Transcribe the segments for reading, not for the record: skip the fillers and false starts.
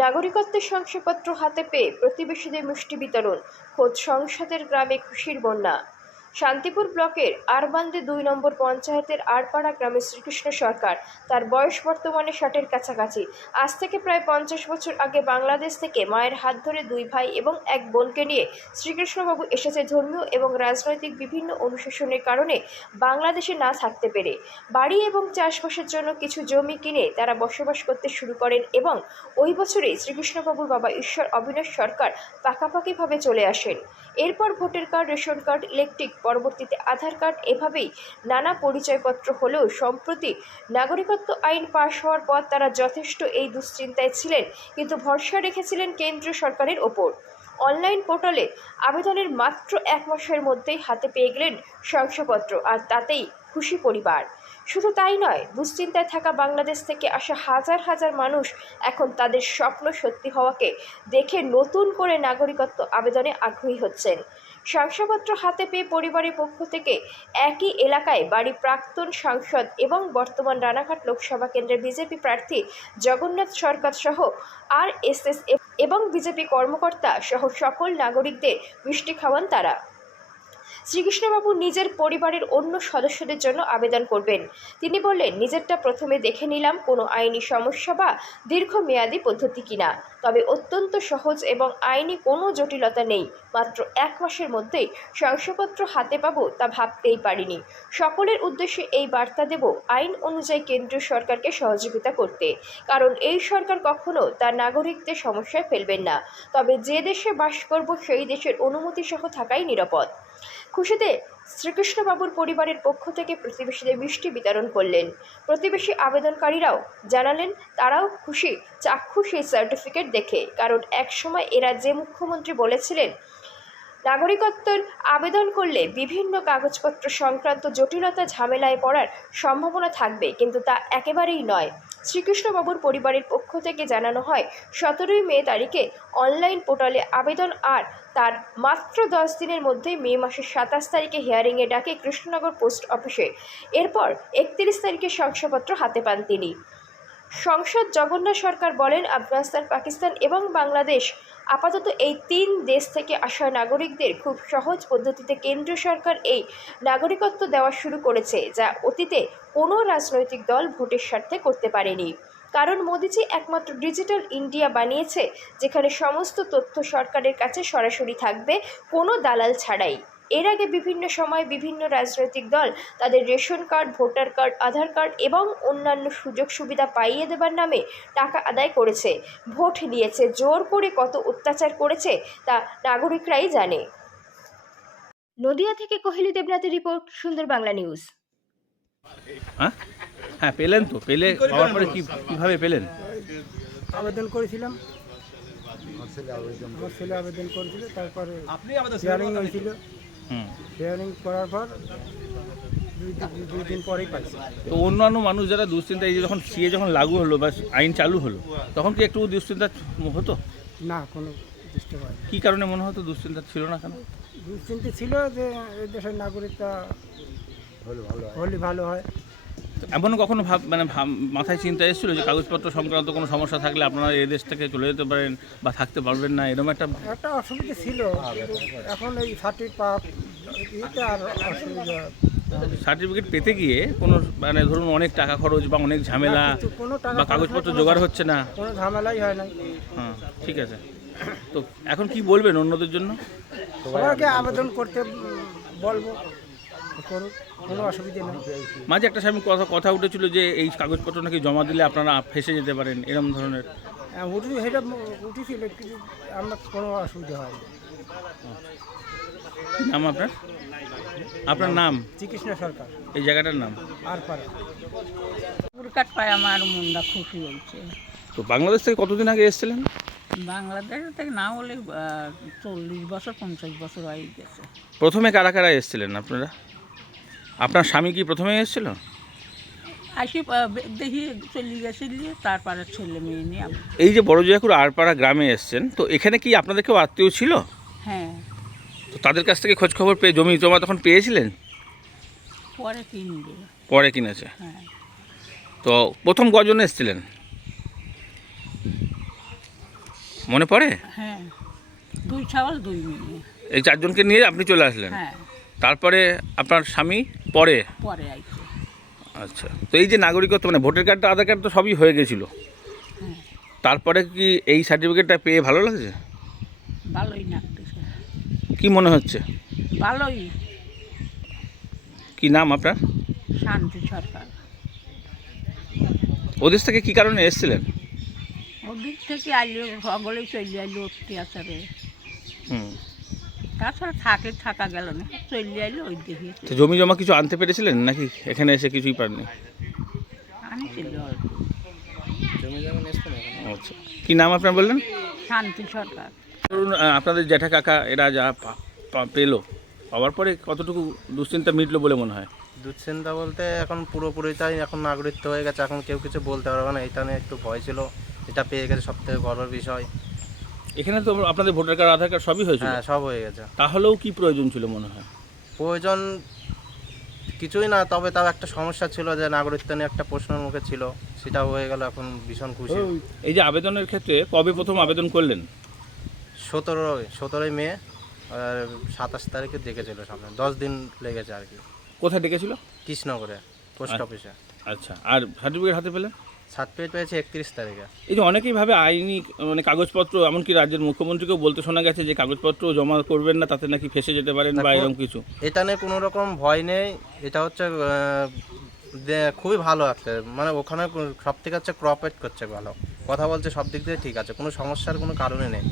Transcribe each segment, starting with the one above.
নাগরিকত্বের শংসাপত্র হাতে পেয়ে প্রতিবেশীদের মিষ্টি বিতরণ, খোদ সংসদের গ্রামে খুশির বন্যা। শান্তিপুর ব্লকের আরবান্দে ২ নম্বর পঞ্চায়েতের আরপাড়া গ্রামে শ্রীকৃষ্ণ সরকার, তার বয়স বর্তমানে ৬০-এর কাছাকাছি। আজ থেকে প্রায় ৫০ বছর আগে বাংলাদেশ থেকে মায়ের হাত ধরে ২ ভাই এবং ১ বোনকে নিয়ে শ্রীকৃষ্ণবাবু এসেছে ধর্মীয় এবং রাজনৈতিক বিভিন্ন অনুশাসনের কারণে বাংলাদেশে না থাকতে পেরে। বাড়ি এবং চাষবাসের জন্য কিছু জমি কিনে তারা বসবাস করতে শুরু করেন এবং ওই বছরেই শ্রীকৃষ্ণবাবুর বাবা ঈশ্বর অবিনাশ সরকার পাকাপাকিভাবে চলে আসেন। এরপর voter card, ration card, electric, পরবর্তীতে আধার কার্ড, এভাবেই নানা পরিচয়পত্র হলেও সম্প্রতি নাগরিকত্ব আইন পাশ হওয়ার পর তারা যথেষ্ট এই দুশ্চিন্তায় ছিলেন, কিন্তু ভরসা রেখেছিলেন কেন্দ্রীয় সরকারের ওপর। অনলাইন পোর্টালে আবেদনের মাত্র ১ মাসের মধ্যেই হাতে পেয়ে গেলেন শংসাপত্র, আর তাতেই খুশি পরিবার। শুধু তাই নয়, দুশ্চিন্তায় থাকা বাংলাদেশ থেকে আসা হাজার হাজার মানুষ এখন তাদের স্বপ্ন সত্যি হওয়াকে দেখে নতুন করে নাগরিকত্ব আবেদনে আগ্রহী হচ্ছেন। শংসাপত্র হাতে পেয়ে পরিবারের পক্ষ থেকে একই এলাকায় বাড়ি প্রাক্তন সাংসদ এবং বর্তমান রানাঘাট লোকসভা কেন্দ্রের বিজেপি প্রার্থী জগন্নাথ সরকার সহ RSS এবং বিজেপি কর্মকর্তা সহ সকল নাগরিকদের মিষ্টি খাওয়ান তারা। শ্রীকৃষ্ণবাবু নিজের পরিবারের অন্য সদস্যদের জন্য আবেদন করবেন। তিনি বললেন, নিজেরটা প্রথমে দেখে নিলাম কোনো আইনি সমস্যা বা দীর্ঘমেয়াদী পদ্ধতি কিনা, তবে অত্যন্ত সহজ এবং আইনি কোনো জটিলতা নেই। মাত্র ১ মাসের মধ্যেই শংসাপত্র হাতে পাবো তা ভাবতেই পারিনি। সকলের উদ্দেশ্যে এই বার্তা দেব, আইন অনুযায়ী কেন্দ্রীয় সরকারকে সহযোগিতা করতে, কারণ এই সরকার কখনো তার নাগরিকদের সমস্যায় ফেলবেন না। তবে যে দেশে বাস করব সেই দেশের অনুমতি সহ থাকাই নিরাপদ। খুশিতে শ্রীকৃষ্ণবাবুর পরিবারের পক্ষ থেকে প্রতিবেশীদের মিষ্টি বিতরণ করলেন। প্রতিবেশী আবেদনকারীরাও জানালেন তারাও খুশি চাক্ষুষ এই সার্টিফিকেট দেখে, কারণ একসময় এরা যে মুখ্যমন্ত্রী বলেছিলেন নাগরিকত্বের আবেদন করলে বিভিন্ন কাগজপত্র সংক্রান্ত জটিলতা ঝামেলায় পড়ার সম্ভাবনা থাকবে, কিন্তু তা একেবারেই নয়। শ্রীকৃষ্ণবাবুর পরিবারের পক্ষ থেকে জানানো হয়, ১৭ই মে তারিখে অনলাইন পোর্টালে আবেদন, আর তার মাত্র ১০ দিনের মধ্যেই মে মাসের ২৭ তারিখে হিয়ারিংয়ে ডাকে কৃষ্ণনগর পোস্ট অফিসে। এরপর ৩১ তারিখে শংসাপত্র হাতে পান তিনি। সংসদ জগন্নাথ সরকার বলেন, আফগানিস্তান, পাকিস্তান এবং বাংলাদেশ আপাতত এই ৩ দেশ থেকে আসা নাগরিকদের খুব সহজ পদ্ধতিতে কেন্দ্রীয় সরকার এই নাগরিকত্ব দেওয়া শুরু করেছে, যা অতীতে কোনো রাজনৈতিক দল ভোটের স্বার্থে করতে পারেনি। কারণ মোদিজি একমাত্র ডিজিটাল ইন্ডিয়া বানিয়েছে, যেখানে সমস্ত তথ্য সরকারের কাছে সরাসরি থাকবে, কোনো দালাল ছাড়াই। এর আগে বিভিন্ন সময় বিভিন্ন রাজনৈতিক দল তাদের রেশন কার্ড, ভোটার কার্ড, আধার কার্ড এবং অন্যান্য সুযোগ সুবিধা পাইয়ে দেবার নামে টাকা আদায় করেছে, ভোট নিয়েছে, জোর করে কত অত্যাচার করেছে তা নাগরিকরাই জানে। নদিয়া থেকে কোহেলি দেবনাথের রিপোর্ট, সুন্দর বাংলা নিউজ। হ্যাঁ, পেলেন তো? পেলে পাওয়ার পরে কিভাবে পেলেন? আবেদন করেছিলাম, আমার ছেলে আবেদন করেছিল, তারপরে হিয়ারিং হয়েছিল। হিয়ারিং করার পর দুই দিন পরেই পাইছি। তো অন্যান্য মানুষ যারা দুশ্চিন্তা, এই যে যখন সিএ যখন লাগু হলো বা আইন চালু হলো, তখন কি একটু দুশ্চিন্তা হতো? না, কোনো বুঝতে পারি। কী কারণে মনে হতো দুশ্চিন্তা ছিল না কেন? দুশ্চিন্তা ছিল যে এই দেশের নাগরিকটা হলে ভালো হয়। এমনও কখনো মাথায় চিন্তা এসেছিল যে কাগজপত্র সংক্রান্ত কোনো সমস্যা থাকলে আপনারা এই দেশ থেকে চলে যেতে পারেন বা থাকতে পারবেন না, এরকম একটা অসুবিধা ছিল, এখন এই সার্টিফিকেট আর অসুবিধা। সার্টিফিকেট পেতে গিয়ে কোনো ধরুন অনেক টাকা খরচ বা অনেক ঝামেলা বা কাগজপত্র জোগাড় হচ্ছে না? কোনো ঝামেলাই হয় না। হ্যাঁ, ঠিক আছে। তো এখন কি বলবেন অন্যদের জন্য? সবাইকে আবেদন করতে বলবো, করুক, কোনো অসুবিধা নেই। মাঝে একটা সময় কথা উঠেছিল যে এই কাগজপত্র নাকি জমা দিলে আপনারা ফেসে যেতে পারেন, এরকম ধরনের। সেটা উঠেছিল, কিন্তু আমার কোনো অসুবিধা হয় না। কি নাম আপনার নাম? শ্রীকৃষ্ণ সরকার। এই জায়গাটার নাম? আরপাড়া। পুরকাট পায় আমার মনটা খুশি হয়েছে। তো বাংলাদেশ থেকে কতদিন আগে এসেছিলেন? বাংলাদেশ থেকে না হলে 40 বছর 50 বছর হয়ে গেছে। প্রথমে কারা কারা এসেছিলেন আপনারা? আপনার স্বামী কি প্রথমে এসেছিল? আসি দেখি চলে গেছিল, তারপরে ছেলে মেয়ে নিয়ে। এই যে বড়জয়াকুর আরপাড়া গ্রামে এসেছেন, তো এখানে কি আপনাদের কেউ আত্মীয় ছিল? হ্যাঁ। তো তাদের কাছ থেকে খোঁজ খবর পেয়ে জমি জমা তখন পেয়েছিলেন? পরে কিনেছে। হ্যাঁ। তো প্রথম কজন এসেছিলেন? মনে পড়ে? হ্যাঁ, 2 ছাগল 2 মেয়ে। এই 4 জনকে নিয়ে আপনি চলে আসলেন? হ্যাঁ, তারপরে আপনার স্বামী পরে? পরে আইছে। আচ্ছা, তো এই যে নাগরিকত্ব মানে ভোটার কার্ডটা আধার কার্ড তো সবই হয়ে গেছিলো, হ্যাঁ, তারপরে কি এই সার্টিফিকেটটা পেয়ে ভালো লাগছে? ভালোই লাগতেছে। কি মনে হচ্ছে? ভালোই। কি নাম আপনার? শান্তি সরকার। ওদেশ থেকে কি কারণে এসেছিলেন? ওদিক থেকে আইলো, সকলেই চলে আইলো অত্যাচারে। হুম, তাছাড়া থাকা গেল না, চলে আইলো ওই দেখি। তো জমি জমা কিছু আনতে পেরেছিলেন নাকি এখানে এসে কিছুই পাননি? আনিছিল অল্প। আচ্ছা, কি নাম আপনার বললেন? শান্তি সরকার। ধরুন আপনাদের জ্যাঠা কাকা এরা যা পেলো, পাওয়ার পরে কতটুকু দুশ্চিন্তা মিটলো বলে মনে হয়? দুশ্চিন্তা বলতে এখন পুরোপুরিটাই এখন নাগরিকত্ব হয়ে গেছে, এখন কেউ কিছু বলতে পারবে না। এটা নিয়ে একটু ভয় ছিল, এটা পেয়ে গেছে সবথেকে গর্বের বিষয়। এখানে তো আপনাদের ভোটার কার্ড আধার কার্ড সবই হয়েছিল, হ্যাঁ, সব হয়ে গেছে। তাহলেও কি প্রয়োজন ছিল মনে হয়? প্রয়োজন কিছুই না, তবে তাও একটা সমস্যা ছিল যে নাগরিকত্ব নিয়ে একটা প্রশ্নের মুখে ছিল, সেটাও হয়ে গেল, এখন ভীষণ খুশি। এই যে আবেদনের ক্ষেত্রে কবে প্রথম আবেদন করলেন? 17ই মে, আর 27 তারিখে ডেকেছিল সামনে, 10 দিন লেগেছে আর কি। কোথায় ডেকেছিল? কৃষ্ণনগরে পোস্ট অফিসে। আচ্ছা, আর সার্টিফিকেট হাতে পেলেন? সার্টিফিকেট পেয়েছে 31 তারিখে। এই যে অনেকেই ভাবে আইনি মানে কাগজপত্র, এমনকি রাজ্যের মুখ্যমন্ত্রীকেও বলতে শোনা গেছে যে কাগজপত্র জমা করবেন না, তাতে নাকি ফেসে যেতে পারেন বা এরকম কিছু। এটা নিয়ে কোনো রকম ভয় নেই। এটা হচ্ছে খুবই ভালো একটা, মানে ওখানে সব থেকে হচ্ছে কোঅপারেট করছে, ভালো কথা বলছে, সব দিক দিয়ে ঠিক আছে, কোনো সমস্যার কোনো কারণে নেই।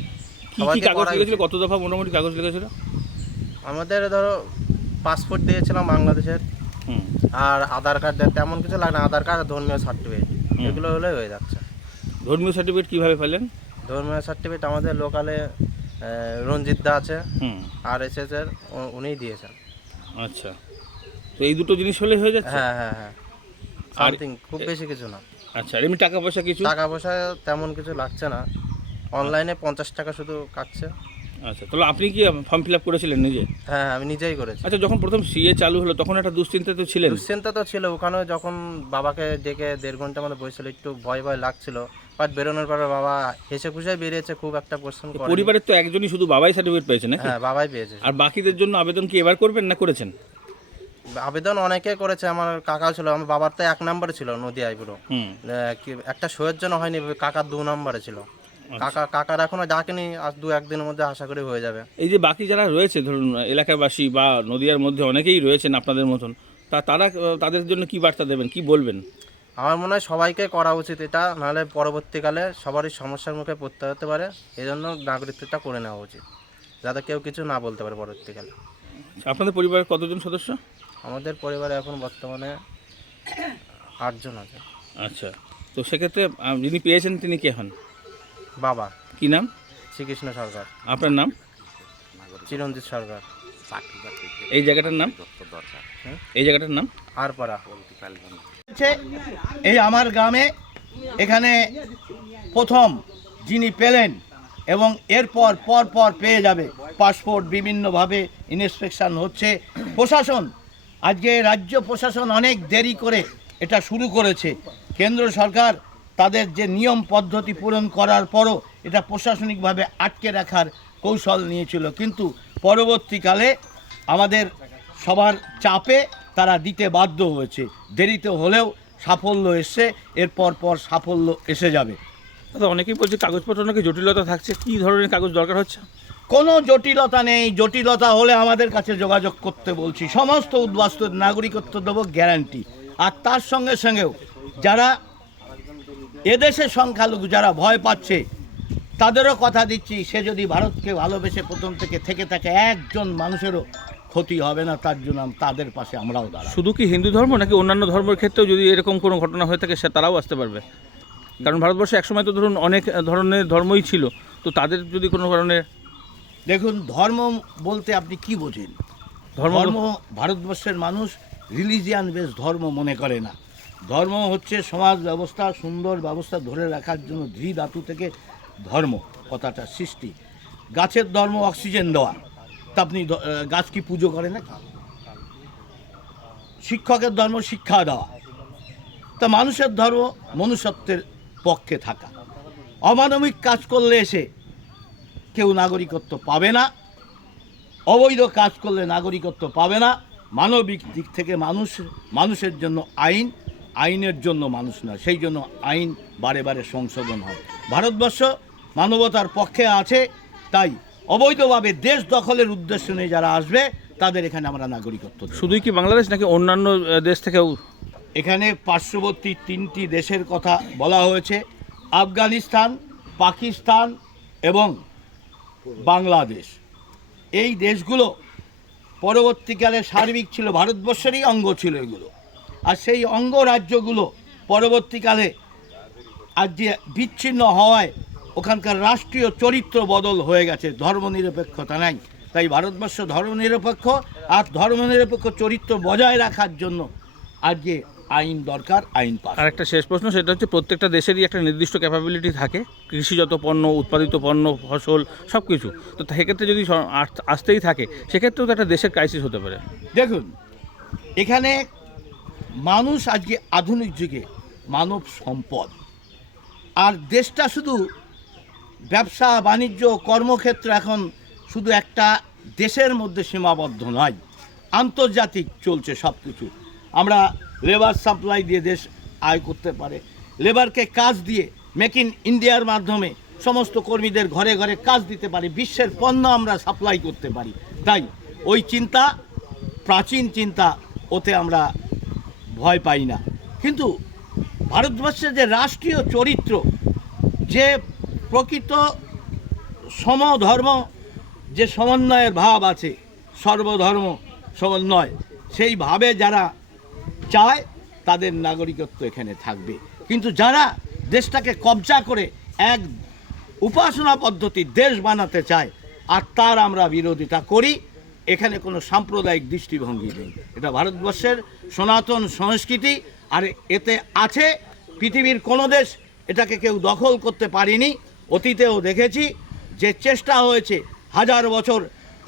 কি কি কাগজ লেগেছিল, কত দফা মোটামুটি কাগজ লেগেছিল? আমাদের ধরো পাসপোর্ট দিয়েছিলাম বাংলাদেশের, হুম, আর আধার কার্ড তেমন কিছু লাগে না, আধার কার্ড, ধর্মীয় সার্টিফিকেট, এগুলো হলে হয়ে যাচ্ছে। ধর্মীয় সার্টিফিকেট কীভাবে পেলেন? ধর্মীয় সার্টিফিকেট আমাদের লোকালে রঞ্জিত দা আছে, হুম, আর এসএসের উনিই দিয়েছেন। আচ্ছা, তো এই দুটো জিনিস হলে হয়ে যাচ্ছে? হ্যাঁ হ্যাঁ হ্যাঁ, সামথিং, খুব বেশি কিছু না। আচ্ছা, আর এমনি টাকা পয়সা কিছু? টাকা পয়সা তেমন কিছু লাগছে না, অনলাইনে 50 টাকা শুধু কাটছে। আচ্ছা, তাহলে আপনি কি ফর্ম ফিল আপ করেছিলেন নিজে? হ্যাঁ, আমি নিজেই করেছি। আচ্ছা, যখন প্রথম সিএ চালু হলো তখন একটা দুশ্চিন্তা তো ছিলেন? দুশ্চিন্তা তো ছিল, ওখানে যখন বাবাকে ডেকে 1.5 ঘন্টা মতো বসেছিল, একটু ভয় ভয় লাগছিল, বাট বেরোনোর পরে বাবা হেসে খুশে বেরিয়েছে, খুব একটা কোশ্চেন করে। পরিবারের তো একজনই শুধু বাবাই সার্টিফিকেট পেয়েছে নাকি? হ্যাঁ, বাবাই পেয়েছে। আর বাকিদের জন্য আবেদন কি এবার করবেন না করেছেন? আবেদন অনেকে করেছে, আমার কাকাও ছিল, আমার বাবার তো 1 নম্বরে ছিল নদিয়ায় পুরো, হুম, একটা সইয়ের জন্য হয়নি, কাকার 2 নম্বরে ছিল। কাকার এখনো ডাকেনি, আজ 2-1 দিনের মধ্যে আশা করি হয়ে যাবে। এই যে বাকি যারা রয়েছে ধরুন এলাকাবাসী বা নদিয়ার মধ্যে অনেকেই রয়েছেন আপনাদের মতন, তারা তাদের জন্য কি বার্তা দেবেন, কি বলবেন? আমার মনে হয় সবাইকে করা উচিত এটা, নাহলে পরবর্তীকালে সবারই সমস্যার মুখে পড়তে হতে পারে, এই জন্য নাগরিকত্বটা করে নেওয়া উচিত, যাতে কেউ কিছু না বলতে পারে পরবর্তীকালে। আপনাদের পরিবারের কতজন সদস্য? আমাদের পরিবারে এখন বর্তমানে 8 জন আছে। আচ্ছা, তো সেক্ষেত্রে যিনি পেয়েছেন তিনি কে হন? বাবা কি নাম? শ্রীকৃষ্ণ সরকার। আপনার নাম? চিরঞ্জিত সরকার। এই জায়গাটার নাম? এই জায়গাটার নাম? আরপাড়া। এই আমার গ্রামে এখানে প্রথম যিনি পেলেন এবং এরপর পর পেয়ে যাবে, পাসপোর্ট বিভিন্নভাবে ইন্সপেকশন হচ্ছে। প্রশাসন, আজকে রাজ্য প্রশাসন অনেক দেরি করে এটা শুরু করেছে। কেন্দ্র সরকার তাদের যে নিয়ম পদ্ধতি পূরণ করার পরও এটা প্রশাসনিকভাবে আটকে রাখার কৌশল নিয়েছিল, কিন্তু পরবর্তীকালে আমাদের সবার চাপে তারা দিতে বাধ্য হয়েছে। দেরিতে হলেও সাফল্য এসছে, এরপর সাফল্য এসে যাবে। দাদা, অনেকেই বলছে কাগজপত্র নাকি জটিলতা থাকছে, কি ধরনের কাগজ দরকার হচ্ছে? কোনো জটিলতা নেই, জটিলতা হলে আমাদের কাছে যোগাযোগ করতে বলছি, সমস্ত উদ্বাস্তু নাগরিকত্ব দেবো গ্যারান্টি। আর তার সঙ্গেও যারা এদেশে সংখ্যালঘু যারা ভয় পাচ্ছে তাদেরও কথা দিচ্ছি, সে যদি ভারতকে ভালোবেসে প্রথম থেকে থাকে একজন মানুষেরও ক্ষতি হবে না, তার জন্য তাদের পাশে আমরাও দাঁড়াবো। শুধু কি হিন্দু ধর্ম নাকি অন্যান্য ধর্মের ক্ষেত্রেও যদি এরকম কোনো ঘটনা হয়ে থাকে তারাও আসতে পারবে? কারণ ভারতবর্ষে একসময় তো ধরুন অনেক ধরনের ধর্মই ছিল, তো তাদের যদি কোনো কারণে... দেখুন, ধর্ম বলতে আপনি কি বোঝেন? ধর্ম ভারতবর্ষের মানুষ রিলিজিয়ান বেস ধর্ম মনে করে না। ধর্ম হচ্ছে সমাজ ব্যবস্থা, সুন্দর ব্যবস্থা ধরে রাখার জন্য ধী ধাতু থেকে ধর্ম কথাটা সৃষ্টি। গাছের ধর্ম অক্সিজেন দেওয়া, তা আপনি গাছ কি পুজো করে নাকি? শিক্ষকের ধর্ম শিক্ষা দেওয়া, তা মানুষের ধর্ম মনুষ্যত্বের পক্ষে থাকা। অমানবিক কাজ করলে এসে কেউ নাগরিকত্ব পাবে না, অবৈধ কাজ করলে নাগরিকত্ব পাবে না। মানবিক দিক থেকে মানুষের জন্য আইন, আইনের জন্য মানুষ না, সেই জন্য আইন বারে বারে সংশোধন হয়। ভারতবর্ষ মানবতার পক্ষে আছে, তাই অবৈধভাবে দেশ দখলের উদ্দেশ্য নিয়ে যারা আসবে তাদের এখানে আমরা নাগরিকত্ব দেব। শুধুই কি বাংলাদেশ নাকি অন্যান্য দেশ থেকেও? এখানে পার্শ্ববর্তী 3টি দেশের কথা বলা হয়েছে, আফগানিস্তান, পাকিস্তান এবং বাংলাদেশ। এই দেশগুলো পরবর্তীকালে সার্বিক ছিল, ভারতবর্ষেরই অঙ্গ ছিল এগুলো। আর সেই অঙ্গরাজ্যগুলো পরবর্তীকালে আজ যে বিচ্ছিন্ন হওয়ায় ওখানকার রাষ্ট্রীয় চরিত্র বদল হয়ে গেছে, ধর্মনিরপেক্ষতা নাই। তাই ভারতবর্ষ ধর্মনিরপেক্ষ, আর ধর্মনিরপেক্ষ চরিত্র বজায় রাখার জন্য আজকে আইন দরকার, আইন পাস। আর একটা শেষ প্রশ্ন, সেটা হচ্ছে প্রত্যেকটা দেশেরই একটা নির্দিষ্ট ক্যাপাবিলিটি থাকে, কৃষিজাত পণ্য, উৎপাদিত পণ্য, ফসল সব কিছু। তো সেক্ষেত্রে যদি আসতেই থাকে, সেক্ষেত্রেও তো একটা দেশের ক্রাইসিস হতে পারে। দেখুন, এখানে মানুষ আজকে আধুনিক যুগে মানব সম্পদ, আর দেশটা শুধু ব্যবসা বাণিজ্য কর্মক্ষেত্র এখন শুধু একটা দেশের মধ্যে সীমাবদ্ধ নয়, আন্তর্জাতিক চলছে সব কিছু। আমরা লেবার সাপ্লাই দিয়ে দেশ আয় করতে পারে, লেবারকে কাজ দিয়ে মেক ইন ইন্ডিয়ার মাধ্যমে সমস্ত কর্মীদের ঘরে ঘরে কাজ দিতে পারি, বিশ্বের পণ্য আমরা সাপ্লাই করতে পারি। তাই ওই চিন্তা, প্রাচীন চিন্তা, ওতে আমরা ভয় পাই না। কিন্তু ভারতবর্ষের যে রাষ্ট্রীয় চরিত্র, যে প্রকৃত সমধর্ম, যে সমন্বয়ের ভাব আছে, সর্বধর্ম সমন্বয়, সেইভাবে যারা চায় তাদের নাগরিকত্ব এখানে থাকবে। কিন্তু যারা দেশটাকে কবজা করে এক উপাসনা পদ্ধতির দেশ বানাতে চায়, আর তার আমরা বিরোধিতা করি। এখানে কোনো সাম্প্রদায়িক দৃষ্টিভঙ্গি নেই, এটা ভারতবর্ষের সনাতন সংস্কৃতি। আর এতে আছে, পৃথিবীর কোনো দেশ এটাকে কেউ দখল করতে পারেনি। অতীতেও দেখেছি যে চেষ্টা হয়েছে, 1000 বছর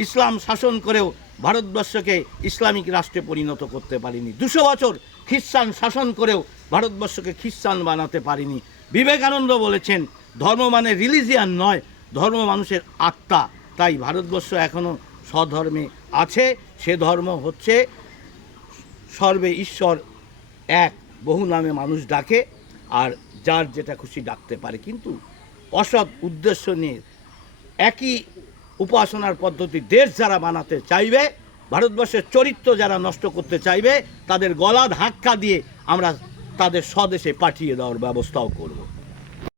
ইসলাম শাসন করেও ভারতবর্ষকে ইসলামিক রাষ্ট্রে পরিণত করতে পারেনি। 200 বছর খ্রিস্টান শাসন করেও ভারতবর্ষকে খ্রিস্টান বানাতে পারেনি। বিবেকানন্দ বলেছেন, ধর্ম মানে রিলিজিয়ান নয়, ধর্ম মানুষের আত্মা। তাই ভারতবর্ষ এখনও স্বধর্মে আছে। সে ধর্ম হচ্ছে সর্বে ঈশ্বর এক, বহু নামে মানুষ ডাকে, আর যার যেটা খুশি ডাকতে পারে। কিন্তু অসৎ উদ্দেশ্য নিয়ে একই উপাসনার পদ্ধতি দেশ যারা বানাতে চাইবে, ভারতবর্ষের চরিত্র যারা নষ্ট করতে চাইবে, তাদের গলা ধাক্কা দিয়ে আমরা তাদের স্বদেশে পাঠিয়ে দেওয়ার ব্যবস্থাও করব।